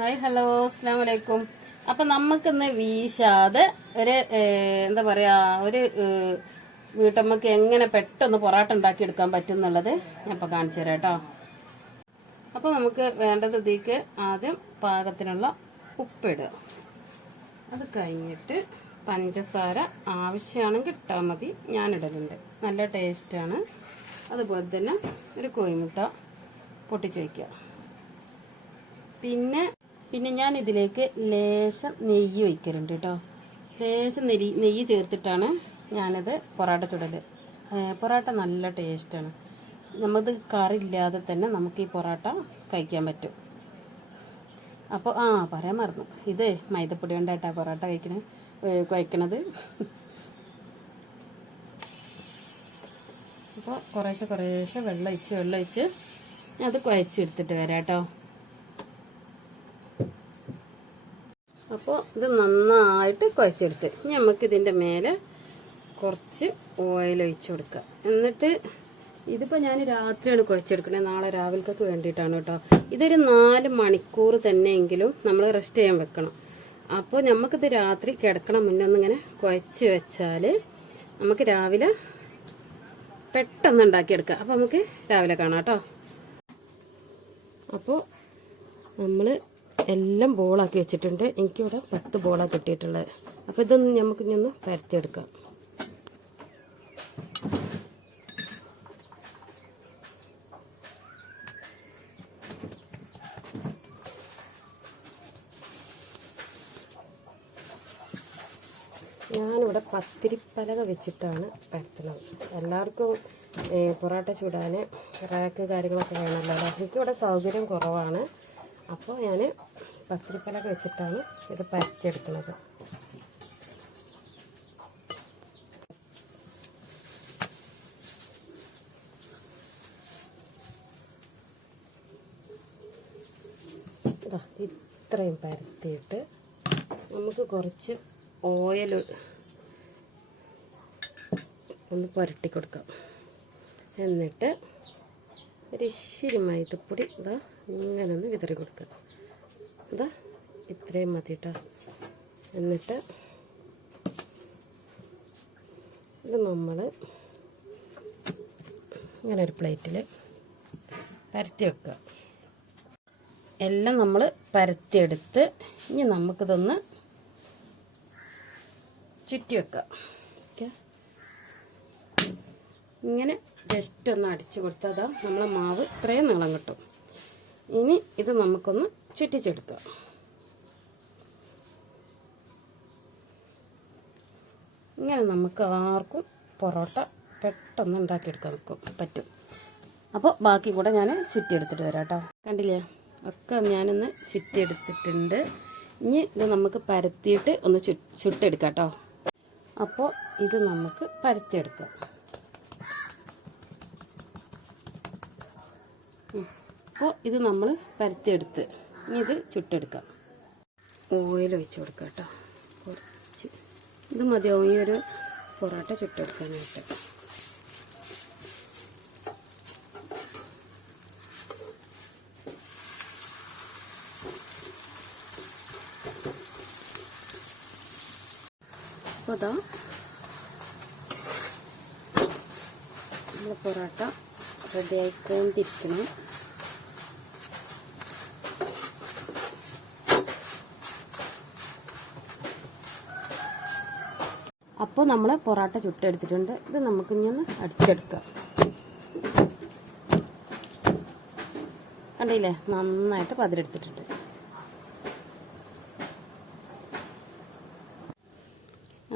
Hi hello അസ്സലാമു അലൈക്കും. അപ്പൊ നമുക്കിന്ന് വീശാതെ ഒരു എന്താ പറയാ ഒരു വീട്ടമ്മക്ക് എങ്ങനെ പെട്ടെന്ന് പൊറാട്ട ഉണ്ടാക്കി എടുക്കാൻ പറ്റും എന്നുള്ളത് ഞാൻ ഇപ്പൊ കാണിച്ചു തരാം കേട്ടോ. അപ്പൊ നമുക്ക് വേണ്ടത് ഇതിക്ക് ആദ്യം പാകത്തിനുള്ള ഉപ്പിടുക. അത് കഴിഞ്ഞിട്ട് പഞ്ചസാര ആവശ്യമാണെങ്കിൽ ഇട്ടാൽ മതി. ഞാനിടലുണ്ട്, നല്ല ടേസ്റ്റാണ്. അതുപോലെ തന്നെ ഒരു കോഴിമുട്ട പൊട്ടിച്ച് വയ്ക്കുക. പിന്നെ ഞാൻ ഇതിലേക്ക് ലേശം നെയ്യ് ഒഴിക്കലുണ്ട് കേട്ടോ. ലേശം നെയ്യ് ചേർത്തിട്ടാണ് ഞാനത് പൊറാട്ട ചുടല്. പൊറാട്ട നല്ല ടേസ്റ്റാണ്. നമുക്ക് കറി ഇല്ലാതെ തന്നെ നമുക്ക് ഈ പൊറാട്ട കഴിക്കാൻ പറ്റും. അപ്പോൾ പറയാൻ മറന്നു, ഇത് മൈദപ്പൊടി കൊണ്ടായിട്ടാണ് പൊറാട്ട കുഴക്കണത്. അപ്പോൾ കുറേശ്ശെ വെള്ളം ഒഴിച്ച് അത് കുഴച്ചെടുത്തിട്ട് വരാം കേട്ടോ. അപ്പോൾ ഇത് നന്നായിട്ട് കുഴച്ചെടുത്ത് ഇനി നമുക്ക് ഇതിൻ്റെ മേലെ കുറച്ച് ഓയിൽ ഒഴിച്ച് കൊടുക്കുക. എന്നിട്ട് ഇതിപ്പോൾ ഞാൻ രാത്രിയാണ് കുഴച്ചെടുക്കണത്, നാളെ രാവിലേക്കൊക്കെ വേണ്ടിയിട്ടാണ് കേട്ടോ. ഇതൊരു 4 മണിക്കൂർ തന്നെയെങ്കിലും നമ്മൾ റെസ്റ്റ് ചെയ്യാൻ വെക്കണം. അപ്പോൾ നമുക്കിത് രാത്രി കിടക്കണ മുന്നേ ഒന്നിങ്ങനെ കുഴച്ച് വെച്ചാൽ നമുക്ക് രാവിലെ പെട്ടെന്ന് ഉണ്ടാക്കിയെടുക്കാം. അപ്പോൾ നമുക്ക് രാവിലെ കാണാം കേട്ടോ. അപ്പോൾ നമ്മൾ എല്ലാം ബോളാക്കി വെച്ചിട്ടുണ്ട്. എനിക്കിവിടെ 10 ബോളാണ് കിട്ടിയിട്ടുള്ളത്. അപ്പോൾ ഇതൊന്ന് നമുക്ക് ഇനി ഒന്ന് പരത്തിയെടുക്കാം. ഞാനിവിടെ പത്തിരിപ്പലക വെച്ചിട്ടാണ് പരത്തുന്നത്. എല്ലാവർക്കും പൊറോട്ട ചൂടാൻ റാക്ക് കാര്യങ്ങളൊക്കെ വേണമല്ലോ. എനിക്കിവിടെ സൗകര്യം കുറവാണ്. അപ്പോൾ ഞാൻ പത്തിരിപ്പലക വെച്ചിട്ടാണ് ഇത് പരത്തിയെടുക്കുന്നത്. ഇത്രയും പരത്തിയിട്ട് നമുക്ക് കുറച്ച് ഓയിൽ ഒന്ന് പുരട്ടി കൊടുക്കാം. എന്നിട്ട് ഒരു ഇച്ചിരി മൈദപ്പൊടി ഇങ്ങനെ ഒന്ന് വിതറി കൊടുക്കുക. ഇത്രയും മതി കേട്ടോ. എന്നിട്ട് ഇത് നമ്മൾ ഇങ്ങനെ ഒരു പ്ലേറ്റിൽ പരത്തി വെക്കുക. എല്ലാം നമ്മൾ പരത്തിയെടുത്ത് ഇനി നമുക്കിതൊന്ന് ചുറ്റി വെക്കാം. ഓക്കെ, ഇങ്ങനെ ജസ്റ്റ് ഒന്ന് അടിച്ചു കൊടുത്താൽ നമ്മളെ മാവ് ഇത്രയും നീളം കിട്ടും. ഇനി ഇത് നമുക്കൊന്ന് ചുറ്റിച്ചെടുക്കാം. ഇങ്ങനെ നമുക്ക് ആർക്കും പൊറോട്ട പെട്ടെന്ന് ഉണ്ടാക്കിയെടുക്കാൻ പറ്റും. അപ്പോൾ ബാക്കി കൂടെ ഞാൻ ചുറ്റിയെടുത്തിട്ട് വരാം കേട്ടോ. കണ്ടില്ലേ, ഒക്കെ ഞാനൊന്ന് ചുറ്റിയെടുത്തിട്ടുണ്ട്. ഇനി ഇത് നമുക്ക് പരത്തിയിട്ട് ഒന്ന് ചുട്ടെടുക്കാം കേട്ടോ. അപ്പോൾ ഇത് നമുക്ക് പരത്തിയെടുക്കാം. അപ്പോൾ ഇത് നമ്മൾ പരത്തിയെടുത്ത് ഇനി ഇത് ചുട്ടെടുക്കാം. ഓയിൽ ഒഴിച്ച് കൊടുക്കാം കേട്ടോ. കുറച്ച് ഇത് മതിയാവും ഈ ഒരു പൊറോട്ട ചുട്ടെടുക്കാനായിട്ട്. അപ്പോൾ നമ്മൾ പൊറോട്ട റെഡി ആയിക്കൊണ്ടിരിക്കണം. അപ്പോൾ നമ്മൾ പൊറോട്ട ചുട്ടെടുത്തിട്ടുണ്ട്. ഇത് നമുക്ക് ഇനി ഒന്ന് അടിച്ചെടുക്കാം. കണ്ടില്ലേ, നന്നായിട്ട് പതിരെടുത്തിട്ടുണ്ട്.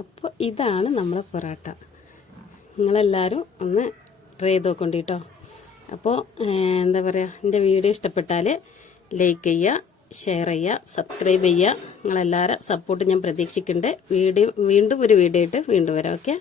അപ്പോൾ ഇതാണ് നമ്മളെ പൊറോട്ട. നിങ്ങളെല്ലാവരും ഒന്ന് ട്രൈ ചെയ്ത് നോക്കണ്ട കേട്ടോ. അപ്പോൾ എന്താ പറയുക, എൻ്റെ വീഡിയോ ഇഷ്ടപ്പെട്ടാൽ ലൈക്ക് ചെയ്യുക, ഷെയർ ചെയ്യുക, സബ്സ്ക്രൈബ് ചെയ്യുക. നിങ്ങളെല്ലാവരും സപ്പോർട്ട് ഞാൻ പ്രതീക്ഷിക്കുന്നുണ്ട്. വീണ്ടും ഒരു വീഡിയോ ആയിട്ട് വീണ്ടും വരാം. ഓക്കെ.